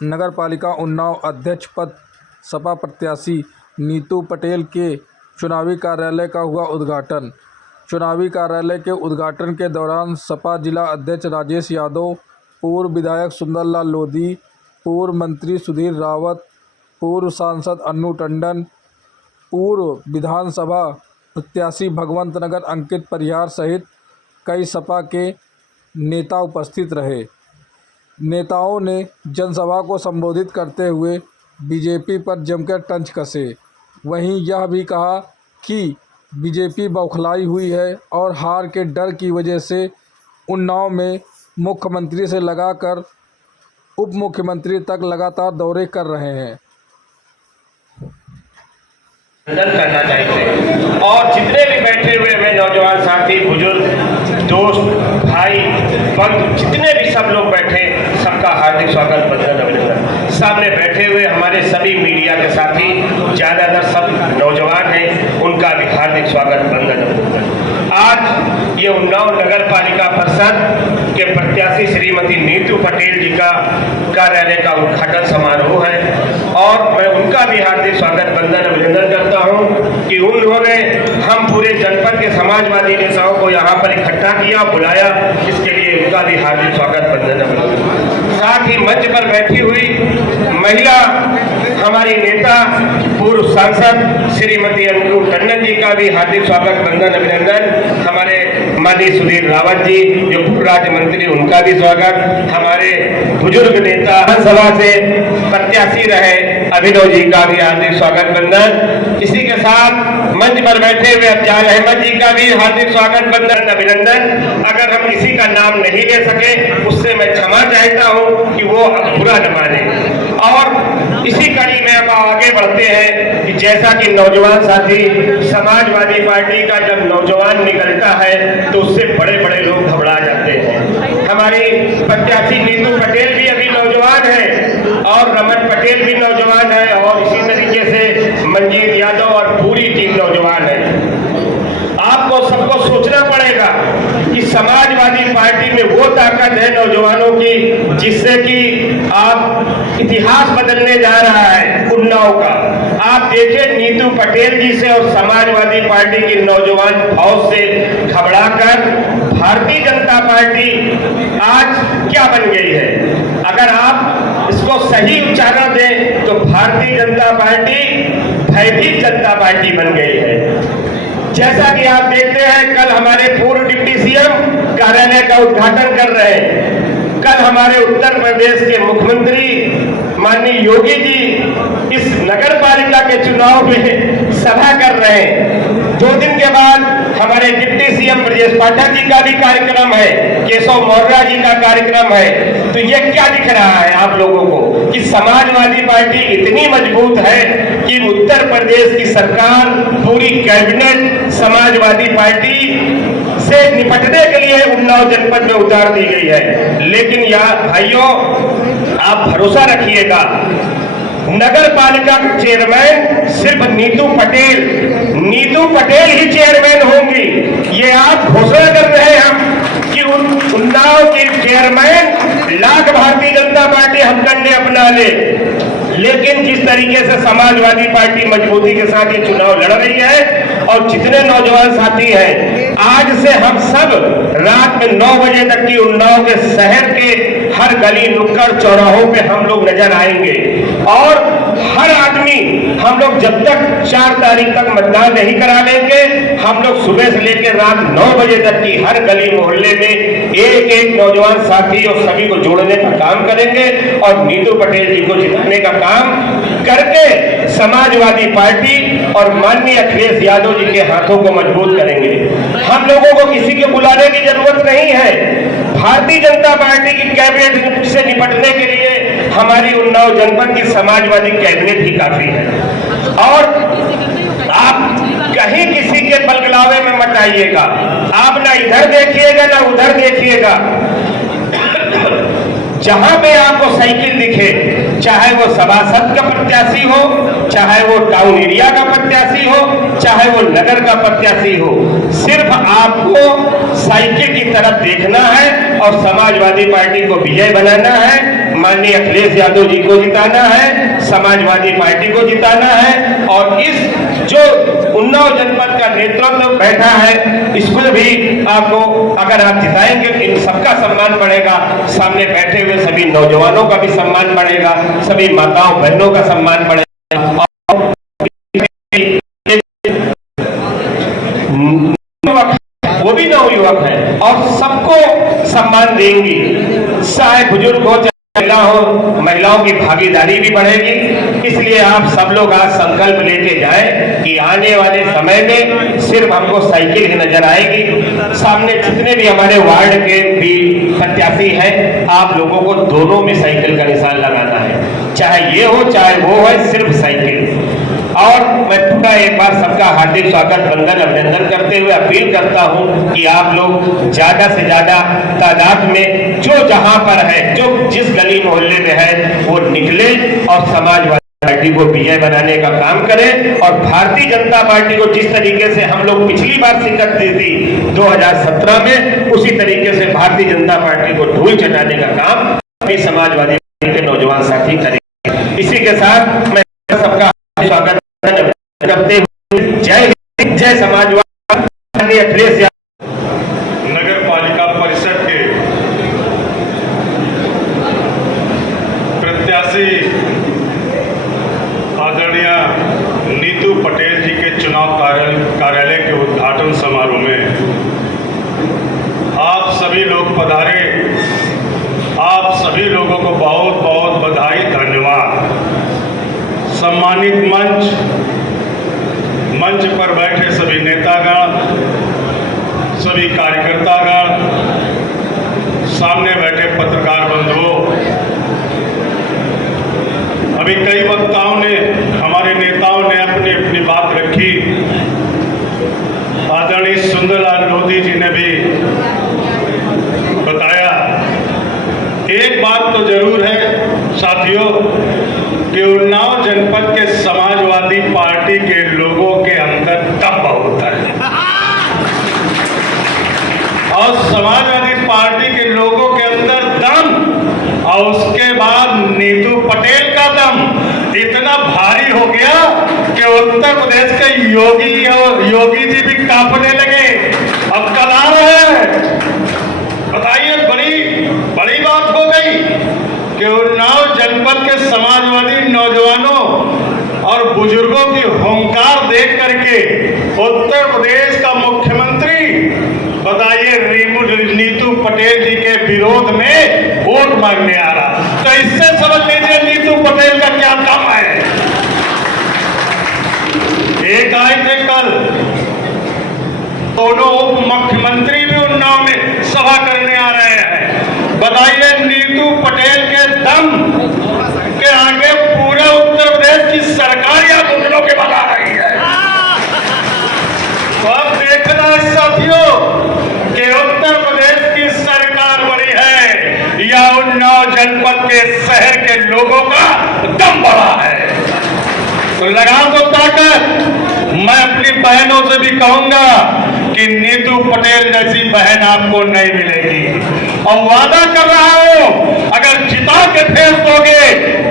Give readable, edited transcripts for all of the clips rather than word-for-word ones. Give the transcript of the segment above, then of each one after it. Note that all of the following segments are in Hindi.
नगरपालिका उन्नाव अध्यक्ष पद सपा प्रत्याशी नीतू पटेल के चुनावी कार्यालय का हुआ उद्घाटन। चुनावी कार्यालय के उद्घाटन के दौरान सपा जिला अध्यक्ष राजेश यादव, पूर्व विधायक सुंदरलाल लोधी, पूर्व मंत्री सुधीर रावत, पूर्व सांसद अन्नू टंडन, पूर्व विधानसभा प्रत्याशी भगवंत नगर अंकित परिहार सहित कई सपा के नेता उपस्थित रहे। नेताओं ने जनसभा को संबोधित करते हुए बीजेपी पर जमकर तंज कसे। वहीं यह भी कहा कि बीजेपी बौखलाई हुई है और हार के डर की वजह से उन्नाव में मुख्यमंत्री से लगाकर उप मुख्यमंत्री तक लगातार दौरे कर रहे हैं। करना चाहिए और जितने भी बैठे हुए हमें नौजवान साथी, बुजुर्ग, दोस्त, भाई, बंधु, जितने भी सब लोग बैठे, सबका हार्दिक स्वागत, वंदन, अभिनंदन। सामने बैठे हुए हमारे सभी मीडिया के साथी, ज़्यादातर सब नौजवान हैं, उनका भी हार्दिक स्वागत, वंदन, अभिनंदन। आज ये उन्नाव नगर पालिका परिषद के प्रत्याशी श्रीमती नीतू पटेल जी का कार्यालय का उद्घाटन समारोह है और मैं उनका भी हार्दिक स्वागत, वंदन, अभिनंदन करता हूं कि उन्होंने हम पूरे जनपद के समाजवादी नेताओं को यहाँ पर इकट्ठा किया, बुलाया, इसके लिए उनका भी हार्दिक स्वागत, वंदन, अभिनंदन। साथ ही मंच पर बैठी हुई महिला हमारी नेता, पूर्व सांसद श्रीमती अन्नू टंडन जी का भी हार्दिक स्वागत, वंदन, अभिनंदन। हमारे माननीय सुधीर रावत जी जो पूर्व राज्य मंत्री, उनका भी स्वागत। हमारे बुजुर्ग नेता विधानसभा से प्रत्याशी रहे अभिनव जी का भी हार्दिक स्वागत, वंदन। इसी के साथ मंच पर बैठे हुए अफजाल अहमद जी का भी हार्दिक स्वागत, वंदन, अभिनंदन। अगर हम किसी का नाम नहीं ले सके उससे मैं क्षमा चाहता हूं कि वो बुरा न माने। और इसी कड़ी में अब आगे बढ़ते हैं कि जैसा कि नौजवान साथी, समाजवादी पार्टी का जब नौजवान निकलता है तो उससे बड़े बड़े लोग घबरा जाते हैं। हमारी प्रत्याशी नीतू पटेल भी अभी नौजवान है और रमन पटेल भी नौजवान है और इसी तरीके से मंजीत यादव और पूरी टीम नौजवान है। आपको सबको सोचना पड़ेगा कि समाजवादी पार्टी में वो ताकत है नौजवानों की जिससे कि आप इतिहास बदलने जा रहा है उन्नाव का। आप देखिए नीतू पटेल जी से और समाजवादी पार्टी की नौजवान फौज से घबराकर भारतीय जनता पार्टी आज क्या बन गई है। अगर आप इसको सही उच्चारण दें तो भारतीय जनता पार्टी भयभीत जनता पार्टी बन गई है। जैसा कि आप देखते हैं, कल हमारे पूर्व डिप्टी सीएम कार्यालय का उद्घाटन कर रहे हैं। कल हमारे उत्तर प्रदेश के मुख्यमंत्री माननीय योगी जी इस नगर पालिका के चुनाव में सभा कर रहे हैं। 2 दिन के बाद हमारे डिप्टी सीएम ब्रजेश पाठक जी का भी कार्यक्रम है, केशव मौर्य जी का कार्यक्रम है। तो ये क्या दिख रहा है आप लोगों को कि समाजवादी पार्टी इतनी मजबूत है कि उत्तर प्रदेश की सरकार, पूरी कैबिनेट समाजवादी पार्टी से निपटने के लिए उन्नाव जनपद में उतार दी गई है। लेकिन यार भाइयों, आप भरोसा रखिएगा, नगर पालिका चेयरमैन सिर्फ नीतू पटेल ही चेयरमैन होंगी। ये आप घोषणा कर रहे हैं हम कि उन्नाव की चेयरमैन लाख भारतीय जनता पार्टी हम करने अपना ले। लेकिन जिस तरीके से समाजवादी पार्टी मजबूती के साथ ये चुनाव लड़ रही है और जितने नौजवान साथी हैं, आज से हम सब रात में 9 बजे तक की उन्नाव के शहर के हर गली, नुक्कड़, चौराहों पे हम लोग नजर आएंगे और हर आदमी, हम लोग जब तक 4 तारीख तक मतदान नहीं करा लेंगे, हम लोग सुबह से लेकर रात 9 बजे तक की हर गली मोहल्ले में एक एक नौजवान साथी और सभी को जोड़ने का काम करेंगे और नीतू पटेल जी को जिताने का काम करके समाजवादी पार्टी और माननीय अखिलेश यादव जी के हाथों को मजबूत करेंगे। हम लोगों को किसी के बुलाने की जरूरत नहीं है। भारतीय जनता पार्टी की कैबिनेट से निपटने के लिए हमारी उन्नाव जनपद की समाजवादी कैबिनेट ही काफी है। और आप कहीं किसी के बलगलावे में मत आइएगा। आप ना इधर देखिएगा ना उधर देखिएगा। जहां पे आपको साइकिल दिखे, चाहे वो सभासद का प्रत्याशी हो, चाहे वो टाउन एरिया का प्रत्याशी हो, चाहे वो नगर का प्रत्याशी हो, सिर्फ आपको साइकिल की तरफ देखना है और समाजवादी पार्टी को विजय बनाना है। माननीय अखिलेश यादव जी को जिताना है, समाजवादी पार्टी को जिताना है और इस जो उन्नाव जनपद का नेतृत्व बैठा है इसको भी आपको, अगर आप जिताएंगे इन सबका सम्मान बढ़ेगा, सामने बैठे हुए सभी नौजवानों का भी सम्मान बढ़ेगा, सभी माताओं बहनों का सम्मान बढ़ेगा और वो भी नवयुवक है और सबको सम्मान देंगी, चाहे बुजुर्ग हो महिला हो, महिलाओं की भागीदारी भी बढ़ेगी। इसलिए आप सब लोग आज संकल्प लेके जाएं कि आने वाले समय में सिर्फ हमको साइकिल ही नजर आएगी। सामने जितने भी हमारे वार्ड के भी प्रत्याशी हैं, आप लोगों को दोनों में साइकिल का निशान लगाना है, चाहे ये हो चाहे वो हो, सिर्फ साइकिल। और मैं पूरा एक बार सबका हार्दिक स्वागत वंदन अभिनंदन करते हुए अपील करता हूं कि आप लोग ज्यादा से ज्यादा तादाद में जो जहां पर है, जो जिस गली मोहल्ले में है वो निकले और समाजवादी पार्टी को विजय बनाने का काम करें और भारतीय जनता पार्टी को जिस तरीके से हम लोग पिछली बार शिकस्त दी थी 2017 में, उसी तरीके से भारतीय जनता पार्टी को धूल चटाने का काम समाजवादी पार्टी के नौजवान साथी करेंगे। इसी के साथ मैं सबका स्वागत करते हुए जय हिंद, जय समाजवादी। अखिलेश नगर पालिका परिषद के प्रत्याशी आदरणीय नीतू पटेल जी के चुनाव कार्यालय के उद्घाटन समारोह में आप सभी लोग पधारे। आप सभी लोगों को बहुत बहुत बधाई, धन्यवाद। सम्मानित मंच पर बैठे सभी नेतागण, सभी कार्यकर्तागण, सामने बैठे पत्रकार बंधुओं, अभी कई वक्ताओं ने, हमारे नेताओं ने अपनी अपनी बात रखी। आदरणीय सुंदरलाल लोधी जी ने भी बताया। एक बात तो जरूर है साथियों कि उन्नाव जनपद के समाजवादी पार्टी के लोगों के अंदर दम बहुत है और समाजवादी पार्टी के लोगों के अंदर दम और उसके बाद नीतू पटेल का दम इतना भारी हो गया कि उत्तर प्रदेश के योगी जी भी कांपने लगे। अब कल आ रहे हैं, बताइए, बड़ी बात हो गई कि उन्नाव जनपद के समाजवादी नौजवानों और बुजुर्गों की हुंकार देख करके उत्तर प्रदेश का मुख्यमंत्री, बताइए, नीतू पटेल जी के विरोध में वोट मांगने आ रहा। तो इससे समझ लीजिए नीतू पटेल का क्या काम है। एक आए थे कल, दोनों उप मुख्यमंत्री भी उन्नाव में सभा करने आ रहे हैं। बताइए, नीतू पटेल के दम के आगे पूरे उत्तर प्रदेश की सरकार या घुटनों के बल आ रही है। तो अब देखना है साथियों कि उत्तर प्रदेश की सरकार बड़ी है या उन्नाव जनपद के शहर के लोगों का दम बड़ा है। तो लगा दो ताकत। मैं अपनी बहनों से भी कहूंगा कि नीतू पटेल जैसी बहन आपको नहीं मिलेगी और वादा कर रहा हूं, अगर जिता के भेज दोगे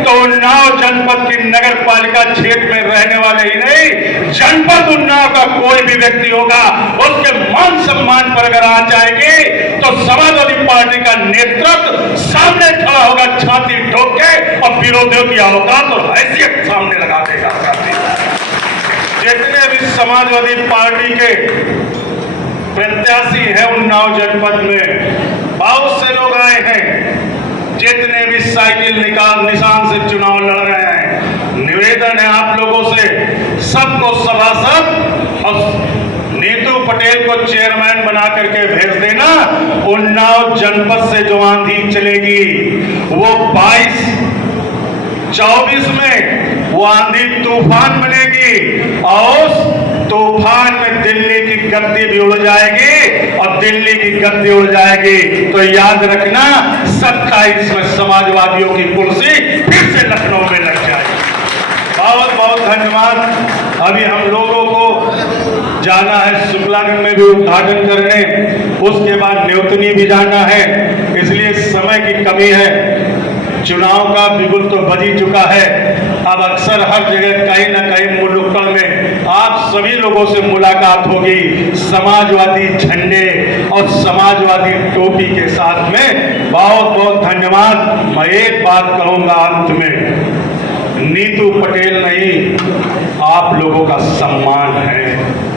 तो उन्नाव जनपद की नगर पालिका क्षेत्र में रहने वाले ही नहीं, जनपद उन्नाव का कोई भी व्यक्ति होगा, उसके मान सम्मान पर अगर आ जाएगी तो समाजवादी पार्टी का नेतृत्व सामने खड़ा होगा, छाती ठोक के, और विरोधियों की औकात और हैसियत सामने लगा देगा। जितने भी समाजवादी पार्टी के प्रत्याशी है उन्नाव जनपद में, बहुत से लोग आए हैं, जितने भी साइकिल निशान से चुनाव लड़ रहे हैं, निवेदन है आप लोगों से, सबको सभासद और नीतू पटेल को चेयरमैन बना करके भेज देना। उन्नाव जनपद से जो आंधी चलेगी वो 22-24 में वो आंधी तूफान बनेगी और उस तूफान में दिल्ली की गद्दी भी उड़ जाएगी और दिल्ली की गद्दी उड़ जाएगी तो याद रखना 27 में समाजवादियों की कुर्सी फिर से लखनऊ में लग बाद अभी हम लोगों को जाना है शुक्लागंज में भी उद्घाटन करने, उसके बाद न्योतनी भी जाना है, इसलिए समय की कमी है। चुनाव का बिगुल तो बज ही चुका है। अब अक्सर हर जगह कहीं न कहीं मुल्कों में आप सभी लोगों से मुलाकात होगी समाजवादी झंडे और समाजवादी टोपी के साथ में। बहुत बहुत धन्यवाद। मैं एक बात कहूंगा अंत में, नीतू पटेल नहीं, आप लोगों का सम्मान है।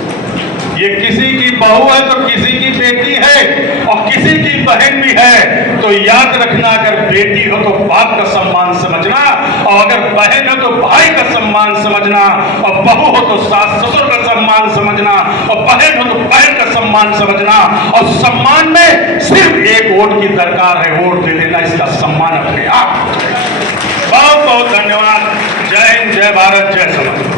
ये किसी की बहू है तो किसी की बेटी है और किसी की बहन भी है, तो याद रखना, अगर बेटी हो तो बाप का सम्मान समझना, और अगर बहन हो तो भाई का सम्मान समझना, और बहू हो तो सास ससुर का सम्मान समझना, और बहन हो तो बहन का सम्मान समझना। और सम्मान में सिर्फ एक वोट की दरकार है, वोट दे देना, इसका सम्मान अपने आप। बहुत बहुत धन्यवाद। जय हिंद, जय भारत, जय समाज।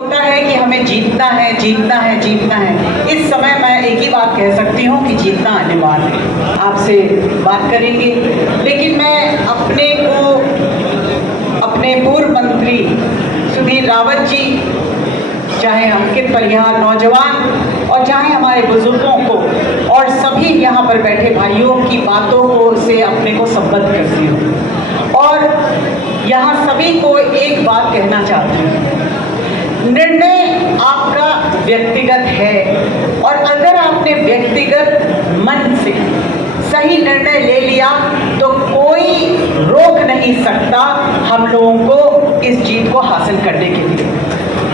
होता है कि हमें जीतना है, जीतना है, जीतना है। इस समय मैं एक ही बात कह सकती हूँ कि जीतना अनिवार्य है। आपसे बात करेंगे, लेकिन मैं अपने को अपने पूर्व मंत्री सुधीर रावत जी, चाहे अंकित परिहार नौजवान और चाहे हमारे बुजुर्गों को और सभी यहाँ पर बैठे भाइयों की बातों को से अपने को संबद्ध करती हूँ और यहाँ सभी को एक बात कहना चाहती हूँ। निर्णय आपका व्यक्तिगत है और अगर आपने व्यक्तिगत मन से सही निर्णय ले लिया तो कोई रोक नहीं सकता हम लोगों को इस जीत को हासिल करने के लिए।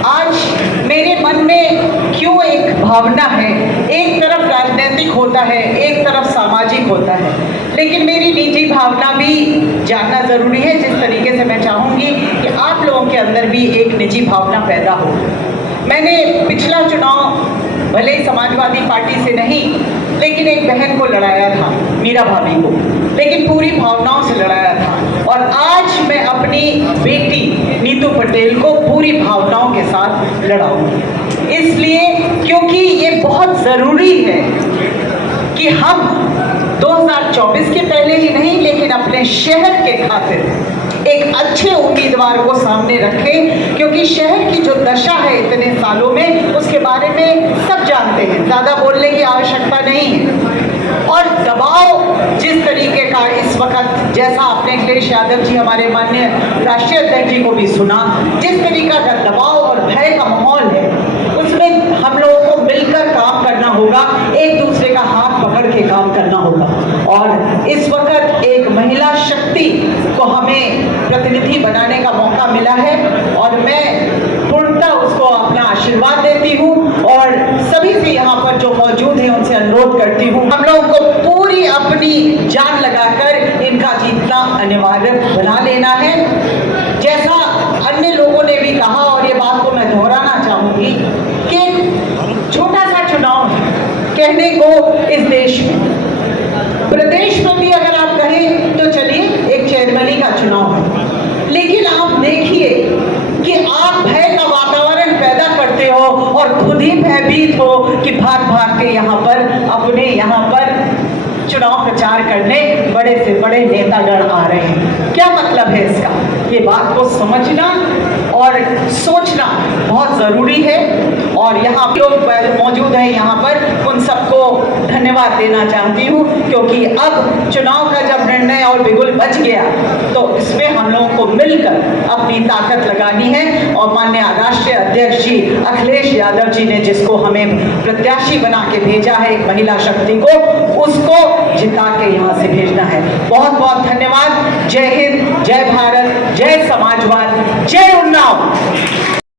आज मेरे मन में क्यों एक भावना है, एक तरफ राजनीतिक होता है, एक तरफ सामाजिक होता है, लेकिन मेरी निजी भावना भी जानना जरूरी है, जिस तरीके से मैं चाहूँगी कि आप लोगों के अंदर भी एक निजी भावना पैदा हो। मैंने पिछला चुनाव भले ही समाजवादी पार्टी से नहीं, लेकिन एक बहन को लड़ाया था, मीरा भाभी को, लेकिन पूरी भावनाओं से लड़ाया था। और आज मैं अपनी बेटी नीतू पटेल को पूरी भावनाओं के साथ लड़ाऊंगी, इसलिए क्योंकि ये बहुत ज़रूरी है कि हम 2024 के पहले ही नहीं, लेकिन अपने शहर के खातिर एक अच्छे उम्मीदवार को सामने रखें, क्योंकि शहर की जो दशा है इतने सालों में, उसके बारे में सब जानते हैं, ज़्यादा बोलने की आवश्यकता नहीं है। और दबाव जिस तरीके का इस वक्त, जैसा आपने अखिलेश यादव जी हमारे माननीय राष्ट्रीय अध्यक्ष जी को भी सुना, जिस तरीका का दबाव और भय का माहौल है, उसमें हम लोगों को मिलकर काम करना होगा, एक दूसरे का हाथ पकड़ के काम करना होगा। और इस वक्त एक महिला शक्ति को हमें प्रतिनिधि बनाने का मौका मिला है और मैं पूर्णतः उसको अपना आशीर्वाद देती हूँ और सभी से यहाँ पर जो मौजूद हैं उनसे अनुरोध करती हूँ, हम लोगों को पूरी अपनी जान लगाकर इनका जीतना अनिवार्य बना लेना है। जैसा अन्य लोगों ने भी कहा और ये बात को मैं दोहराना चाहूँगी कि छोटा सा चुनाव है कहने को इस देश में, प्रदेश में भी अगर आप कहें तो चलिए एक चेयरमैनी का चुनाव है, लेकिन आप देखिए कि आप भय का वातावरण पैदा करते हो और खुद ही भयभीत हो कि भाग भाग के यहाँ पर अपने यहाँ पर चुनाव प्रचार करने बड़े से बड़े नेतागण आ रहे हैं। क्या मतलब है इसका? ये बात को समझना और सोचना बहुत ज़रूरी है। और यहाँ लोग मौजूद हैं यहाँ पर, उन सबको धन्यवाद देना चाहती हूँ, क्योंकि अब चुनाव का जब निर्णय और बिगुल बच गया तो इसमें हम लोगों को मिलकर अपनी ताकत लगानी है। और माननीय राष्ट्रीय अध्यक्ष जी अखिलेश यादव जी ने जिसको हमें प्रत्याशी बना के भेजा है, एक महिला शक्ति को, उसको जिता के यहाँ से भेजना है। बहुत बहुत धन्यवाद। जय हिंद, जय भारत, जय समाजवाद।